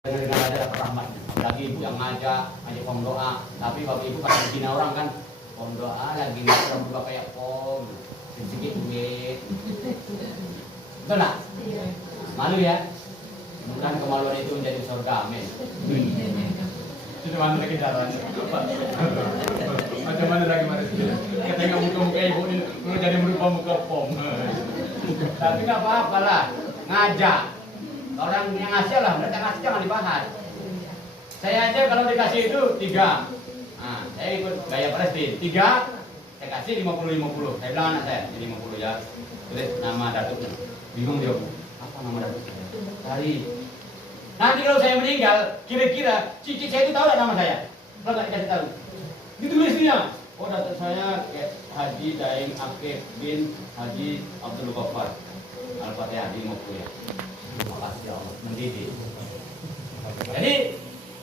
dengan ada rahmatnya. Apalagi ibu yang ngajak pom doa, tapi bapak ibu kan bina orang kan, pom doa lagi orang juga kayak pom sedikit duit, betul nggak? Malu ya? Mudah kemaluan itu menjadi surga, amin. Itu mana lagi caranya? Macam mana lagi mana sih? Kita tengok muka-muka ibu ini, lu jadi berupa muka pom. Tapi nggak apa-apa lah, ngajak. Orang yang ngasih lah, mereka ngasih jangan dibahas. Saya aja kalau dikasih itu 3. Nah, saya ikut gaya Presiden 3, saya kasih 50-50. Saya bilang anak saya, jadi 50 ya. Tulis nama datuknya. Bingung dia, apa nama datuk saya? Cari. Nanti kalau saya meninggal, kira-kira cici saya itu tahu tak nama saya? Kalau nggak dikasih tahu, ditulis dia. Oh, datuk saya Haji Daeng Akif bin Haji Abdul Ghaffar. Al-Fatihah di Moku ya. Terima kasih ya Allah mendidik.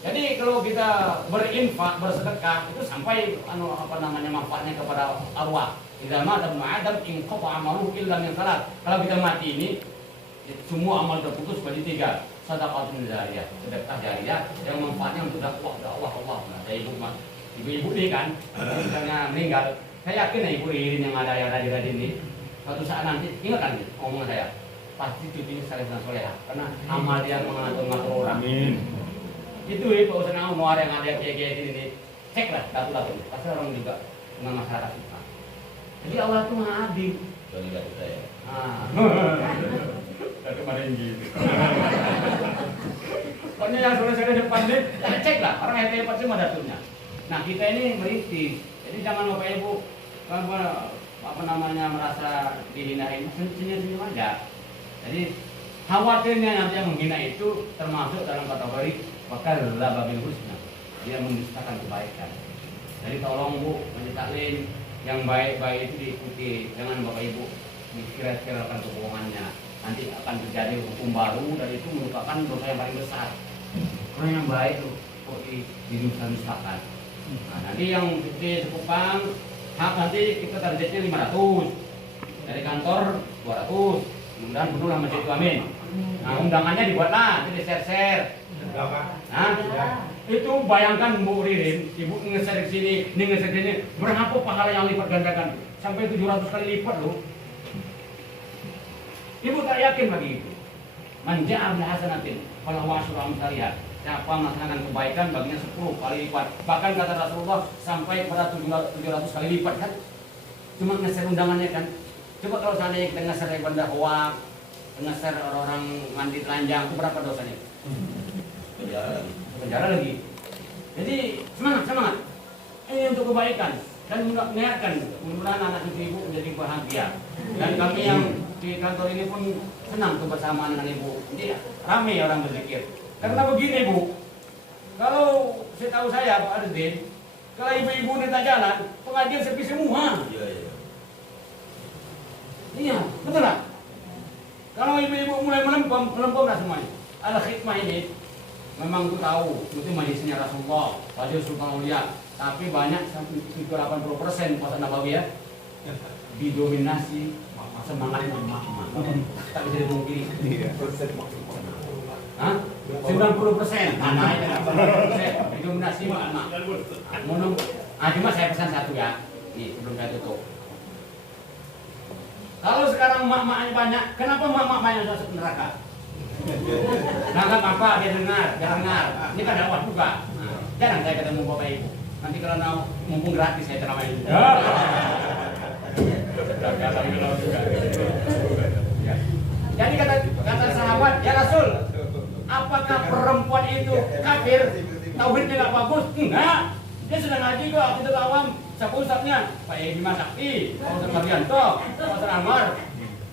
Jadi kalau kita berinfak, bersedekah itu sampai manfaatnya kepada arwah. Idza mata ibnu Adam inqata amaluhu illa min salat. Kalau kita mati ini semua amal terputus kecuali 3. Sedekahun jariyah, sedekah jariyah yang manfaatnya untuk dakwah Allah. Nah, saya ibu ini kan misalnya meninggal, saya yakin ibu Irin yang ada yang radin ini suatu saat nanti ingat kan omongan saya, pasti cucunya saleh dan soleha karena amal dia mengatur orang. Amin. Itu Pak Ustaz Anwar yang ada kayak ini ceklah satu-satu pasti orang juga dengan masyarakat kita. Jadi Allah itu maha adil. Jadi kata saya. Kemarin gitu. Pokoknya yang sudah saya depan nih, kita cek lah orang yang hebat semua daturnya. Nah kita ini merintis, jadi jangan bapak ibu merasa dihinain, senyum aja. Jadi khawatirnya nanti yang menghina itu termasuk dalam kategori bakal babil husna, dia mendustakan kebaikan. Jadi tolong bu, menyetaklim yang baik-baik itu diikuti, jangan bapak ibu dikira-kirakan kebohongannya. Nanti akan terjadi hukum baru dan itu merupakan dosa yang paling besar. Orang yang baik itu kok didusta-dustakan. Nah, nanti yang disebutkan hak nanti kita targetnya 500 dari kantor 200. Mudah-mudahan penuh masjid itu amin. Nah undangannya dibuatlah, jadi share. Nah, itu bayangkan Bu Ririn, ibu nge-share di sini, nge-share di sini, berapa pahala yang lipat gandakan? Sampai 700 kali lipat loh. Ibu tak yakin bagi itu. Manja'al hasanatin, falahu asyru amsalihha. Siapa melaksanakan kebaikan baginya 10 kali lipat. Bahkan kata Rasulullah sampai kepada 700 kali lipat kan. Cuma nge-share undangannya kan. Coba kalau seandainya kita nge-share benda hoak, nge-share orang-orang mandi telanjang, itu berapa dosanya? Penjara lagi. Jadi semangat. Ini untuk kebaikan dan mengingatkan mudah-mudahan anak cucu ibu menjadi bahagia. Dan kami yang di kantor ini pun senang kebersamaan dengan ibu. Jadi ramai orang berzikir. Karena begini bu, kalau setahu saya Pak Ardin, kalau ibu-ibu ini tak jalan, pengajian sepi semua. Iya, betul lah. Kalau ibu-ibu mulai melempem lah semuanya. Al-khidmah ini memang tuh tahu, itu majlisnya Rasulullah, Wajib Sultan Ulia. Tapi banyak sampai 80% puasa Nabawi ya, didominasi semangatnya emak-emak. Tak bisa dipungkiri. 90%. Nah, itu 80%. Didominasi emak-emak. Cuma saya pesan satu ya. Nih, sebelum saya tutup. Kalau sekarang emak-emaknya banyak, kenapa emak-emak banyak masuk neraka? Nganggap apa? Dia dengar. Ini kan dakwah juga. Jarang saya ketemu bapak ibu. Nanti kalau mumpung gratis saya ceramain juga. Jadi kata sahabat, ya Rasul, apakah perempuan itu kafir? Tauhidnya nggak bagus? Enggak. Dia sudah ngaji kok, kita awam. Siapa ustadznya? Pak Edi Masakti, Pak Ustadz Mardianto, Pak Ustadz Anwar.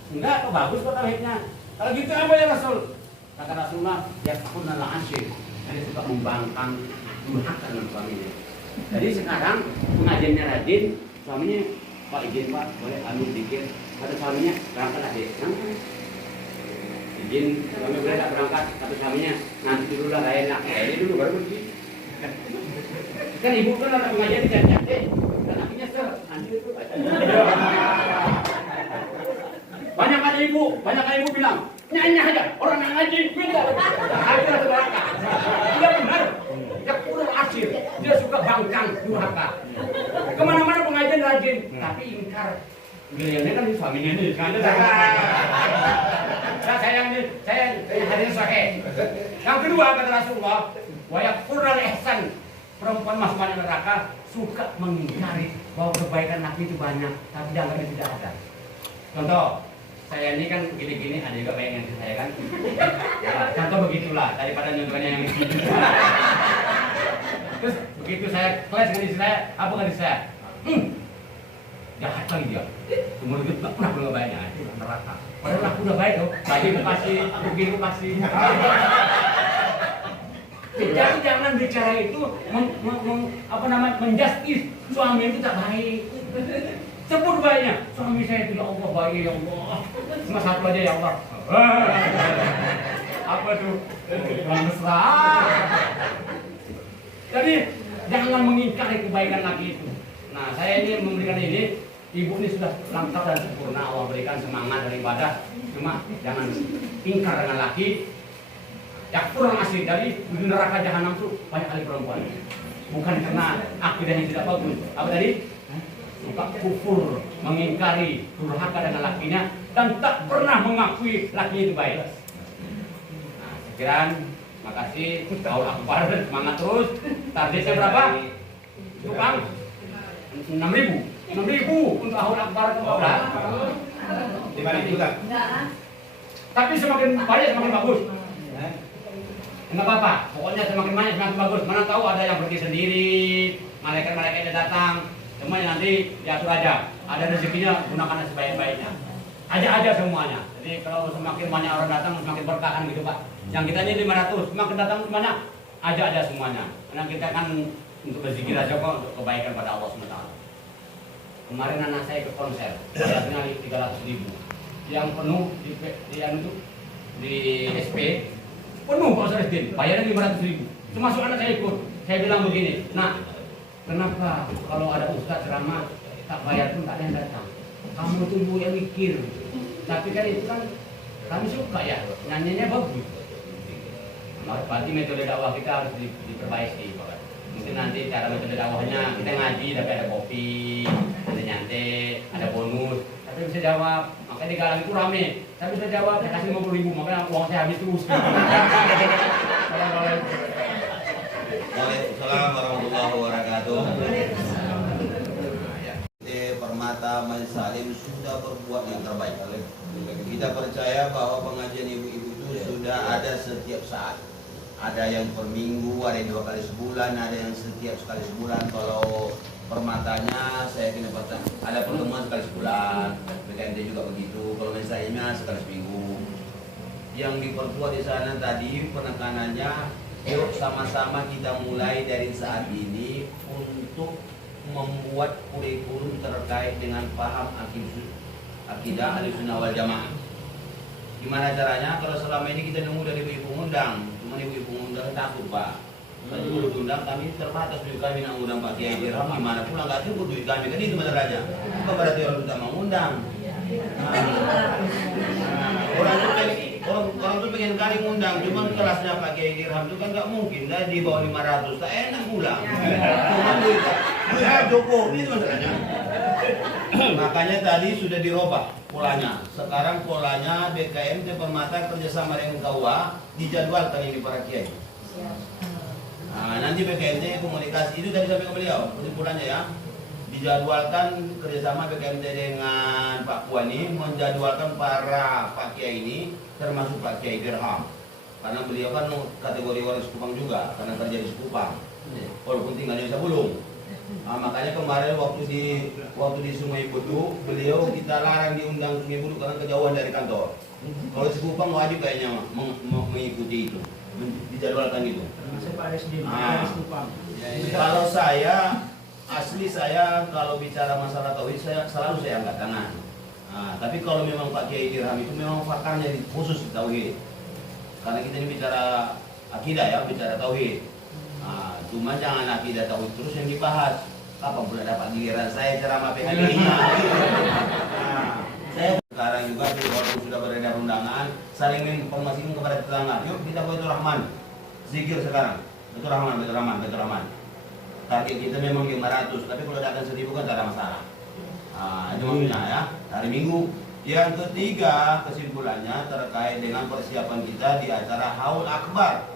Enggak, kok bagus kok tauhidnya. Kalau gitu apa ya Rasul? Kata Rasulullah, ya pun adalah asyik. Jadi suka membangkang, durhaka dengan suaminya. Jadi sekarang pengajiannya rajin, suaminya Pak izin Pak, boleh ambil dikit. Kata suaminya, berangkat adik. Izin, suami boleh tak berangkat. Kata suaminya, nanti dulu lah gak enak. Ini dulu baru pergi. Kan ibu kan orang pengajian dicacat, dan akhirnya nanti itu. Banyak kali ibu bilang, nyanyi aja, orang yang ngaji, minta. Akhirnya berangkat. Beliaunya kan suaminya nih, kan? Saya hadis sahih. Yang kedua kata Rasulullah, wa yakfurul ihsan. Perempuan masuk neraka suka mengingkari bahwa kebaikan laki itu banyak, tapi dianggapnya tidak ada. Contoh, saya ini kan begini-gini, ada juga bayangan saya kan. Ya, contoh begitulah, daripada nyontohnya yang ini. Terus begitu saya kelas dengan istri saya, apa kata istri saya? Jahat lagi dia. Umur itu nggak pernah punya baiknya, itu neraka. Padahal aku udah baik loh, bagi aku kasih, rugi aku kasih. Jadi jangan bicara itu menjustis suami itu tak baik. Sebut baiknya, suami saya itu ya Allah baik ya Allah. Cuma satu aja ya Allah. Apa tuh? Mesra. Jadi jangan mengingkari kebaikan laki itu. Nah, saya ini memberikan ini, ibu ini sudah lengkap dan sempurna. Allah berikan semangat dan ibadah. Cuma jangan ingkar dengan laki. Ya kurang asli dari neraka jahanam itu banyak kali perempuan. Bukan karena akidahnya tidak bagus. Apa tadi? Suka kufur, mengingkari, durhaka dengan lakinya dan tak pernah mengakui lakinya itu baik. Nah, sekian, makasih. Kaul akbar, semangat terus. Targetnya berapa? Tukang 6.000. 6.000 untuk ahul akbar itu berapa? 5.000 kan? Tapi semakin banyak semakin bagus. Enggak apa-apa, pokoknya semakin banyak semakin bagus. Mana tahu ada yang pergi sendiri, malaikat-malaikatnya datang. Semuanya nanti diatur aja. Ada rezekinya, gunakan sebaik-baiknya. Aja semuanya. Jadi kalau semakin banyak orang datang, semakin berkah kan gitu Pak. Yang kita ini 500, semakin datang banyak, aja semuanya. Karena kita kan untuk berzikir aja kok, untuk kebaikan pada Allah SWT. Kemarin anak saya ke konser, bayarnya 300.000. Yang penuh di SP, penuh Pak Ustadz, bayarnya 500.000. Termasuk anak saya ikut. Saya bilang begini, nah kenapa kalau ada ustadz ceramah tak bayar pun tak ada yang datang? Kamu tuh ibu yang mikir. Tapi kan itu kan kami suka ya, nyanyinya bagus. Berarti metode dakwah kita harus diperbaiki. Mungkin nanti cara metode dakwahnya kita ngaji tapi ada kopi, ada nyantai, ada bonus. Tapi bisa jawab, makanya di Galang itu rame. Tapi bisa jawab, saya kasih 50.000, makanya uang saya habis terus. Waalaikumsalam warahmatullahi wabarakatuh. Permata Salim sudah berbuat yang terbaik. Kita percaya bahwa pengajian ibu-ibu itu sudah ada setiap saat. Ada yang per minggu, ada yang 2 kali sebulan, ada yang setiap sekali sebulan. Kalau permatanya saya kena patah, ada pertemuan sekali sebulan. BKMT juga begitu. Kalau misalnya sekali seminggu. Yang diperkuat di sana tadi penekanannya, yuk sama-sama kita mulai dari saat ini untuk membuat kurikulum terkait dengan paham akidah Ahlussunnah wal Jamaah. Gimana caranya? Kalau selama ini kita nunggu dari ibu pengundang, cuma ibu pengundang takut Pak. Kalau dulu diundang kami terbatas duit kami nak undang Pak Kiai Dirham, gimana pula nggak cukup duit kami kan itu masalahnya. Bukan berarti orang tidak mengundang. Orang tuh pengen kali ngundang, cuma kelasnya Pak Kiai Dirham itu kan nggak mungkin, dah di bawah 500, tak enak pulang. Cuma duit cukup, itu masalahnya. Makanya tadi sudah dirubah polanya. Sekarang polanya BKMT Permata kerjasama dengan KUA dijadwalkan ini para kiai. Nah, nanti BKMT komunikasi itu tadi sampai ke beliau, kesimpulannya ya. Dijadwalkan kerjasama BKMT dengan Pak Puani menjadwalkan para Pak Kiai ini termasuk Pak Kiai Dirham karena beliau kan kategori orang Sekupang juga karena kerja di Sekupang walaupun tinggalnya di Sabulung. Nah, makanya kemarin waktu di Sungai Budu beliau kita larang diundang Sungai Budu karena kejauhan dari kantor. Kalau di Sekupang wajib kayaknya mengikuti itu, dijadwalkan itu. Nah, kalau saya asli saya kalau bicara masalah tauhid selalu saya angkat tangan. Nah, tapi kalau memang Pak Kiai Dirham itu memang pakarnya khusus di tauhid. Karena kita ini bicara akidah ya, bicara tauhid. Nah, cuma jangan akidah tauhid terus yang dibahas. Kapan pula dapat giliran saya ceramah PKI-nya. Nah, saya sekarang juga walaupun sudah beredar undangan saling menginformasikan kepada tetangga. Yuk kita Baitur Rahman. Zikir sekarang. Baitur Rahman. Target kita memang 500, tapi kalau datang 1.000 kan tak ada masalah. Itu maksudnya ya, hari Minggu. Yang ketiga, kesimpulannya terkait dengan persiapan kita di acara Haul Akbar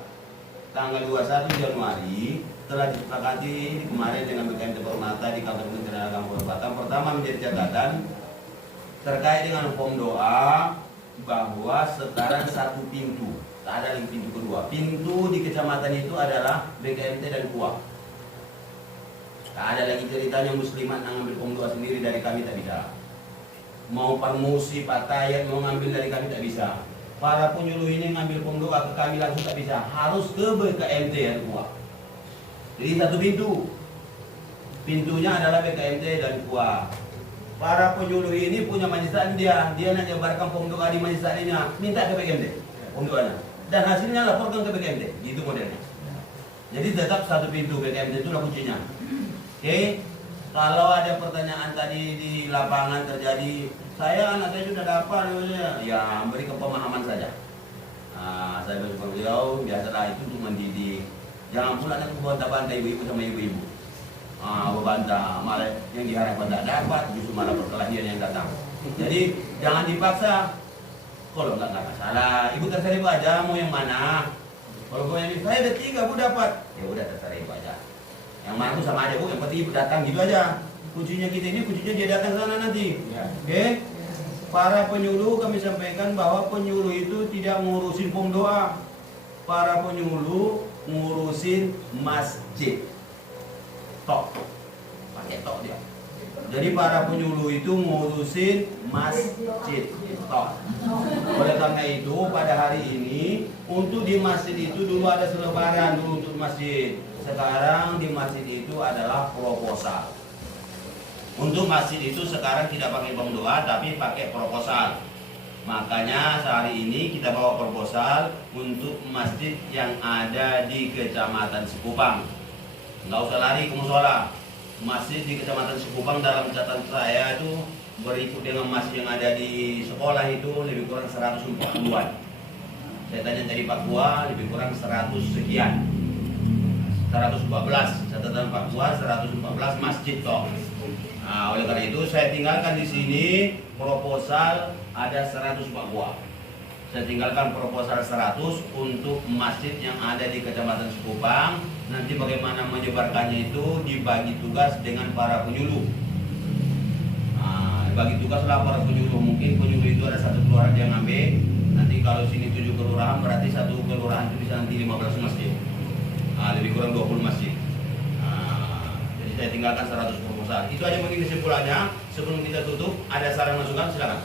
tanggal 21 Januari telah disepakati kemarin dengan BKMT Permata di kantor Kementerian Agama Kabupaten Batam. Pertama menjadi catatan terkait dengan form doa bahwa sekarang satu pintu, tak ada lagi pintu kedua. Pintu di kecamatan itu adalah BKMT dan KUA. Tak ada lagi ceritanya muslimat yang ngambil form doa sendiri dari kami, tak bisa. Mau permusi, patayat mau ngambil dari kami tak bisa. Para penyuluh ini ngambil form doa ke kami langsung tak bisa. Harus ke BKMT dan KUA. Jadi satu pintu. Pintunya adalah BKMT dan KUA. Para penyuluh ini punya majelis taklim dia nak nyebarkan form doa di majelis taklimnya, minta ke BKMT form doanya. Dan hasilnya laporkan ke BKMT. Gitu modelnya. Jadi tetap satu pintu, BKMT itulah kuncinya. Oke. Kalau ada pertanyaan tadi di lapangan terjadi, anak saya sudah dapat, ya beri pemahaman saja. Saya bersyukur beliau, biasalah itu untuk mendidik. Jangan pula nanti bantah-bantah ibu-ibu sama ibu-ibu. Berbantah, malah yang diharapkan tak dapat, justru malah perkelahian yang datang. Jadi jangan dipaksa. Kalau nggak salah, ibu terserah ibu aja mau yang mana. Kalau gue yang saya ada 3, bu dapat, ya udah terserah ibu aja. Yang mana tuh sama aja bu, yang penting ibu datang gitu aja. Kuncinya kita ini, kuncinya dia datang sana nanti. Ya. Oke? Para penyuluh kami sampaikan bahwa penyuluh itu tidak ngurusin form doa. Para penyuluh ngurusin masjid. Tok. Pakai tok dia. Jadi para penyuluh itu ngurusin masjid. Tok. Oleh karena itu pada hari ini untuk di masjid itu dulu ada selebaran dulu untuk masjid. Sekarang di masjid itu adalah proposal. Untuk masjid itu sekarang tidak pakai form doa tapi pakai proposal. Makanya sehari ini kita bawa proposal untuk masjid yang ada di Kecamatan Sikupang. Nggak usah lari ke musola. Masjid di Kecamatan Sikupang dalam catatan saya itu berikut dengan masjid yang ada di sekolah itu lebih kurang 140-an. Saya tanya tadi Pak Gua lebih kurang 100 sekian. 114, catatan Pak Gua 114 masjid toh. Oleh karena itu saya tinggalkan di sini proposal ada 100 Pak Gua. Saya tinggalkan proposal 100 untuk masjid yang ada di Kecamatan Sikupang. Nanti bagaimana menyebarkannya itu dibagi tugas dengan para penyuluh. Bagi tugaslah para penyuluh. Mungkin penyuluh itu ada satu kelurahan yang ngambil. Nanti kalau sini 7 kelurahan berarti satu kelurahan itu bisa nanti 15 masjid. Lebih kurang 20 masjid. Jadi saya tinggalkan 100 proposal. Itu aja mungkin kesimpulannya. Sebelum kita tutup, ada saran masukan silakan.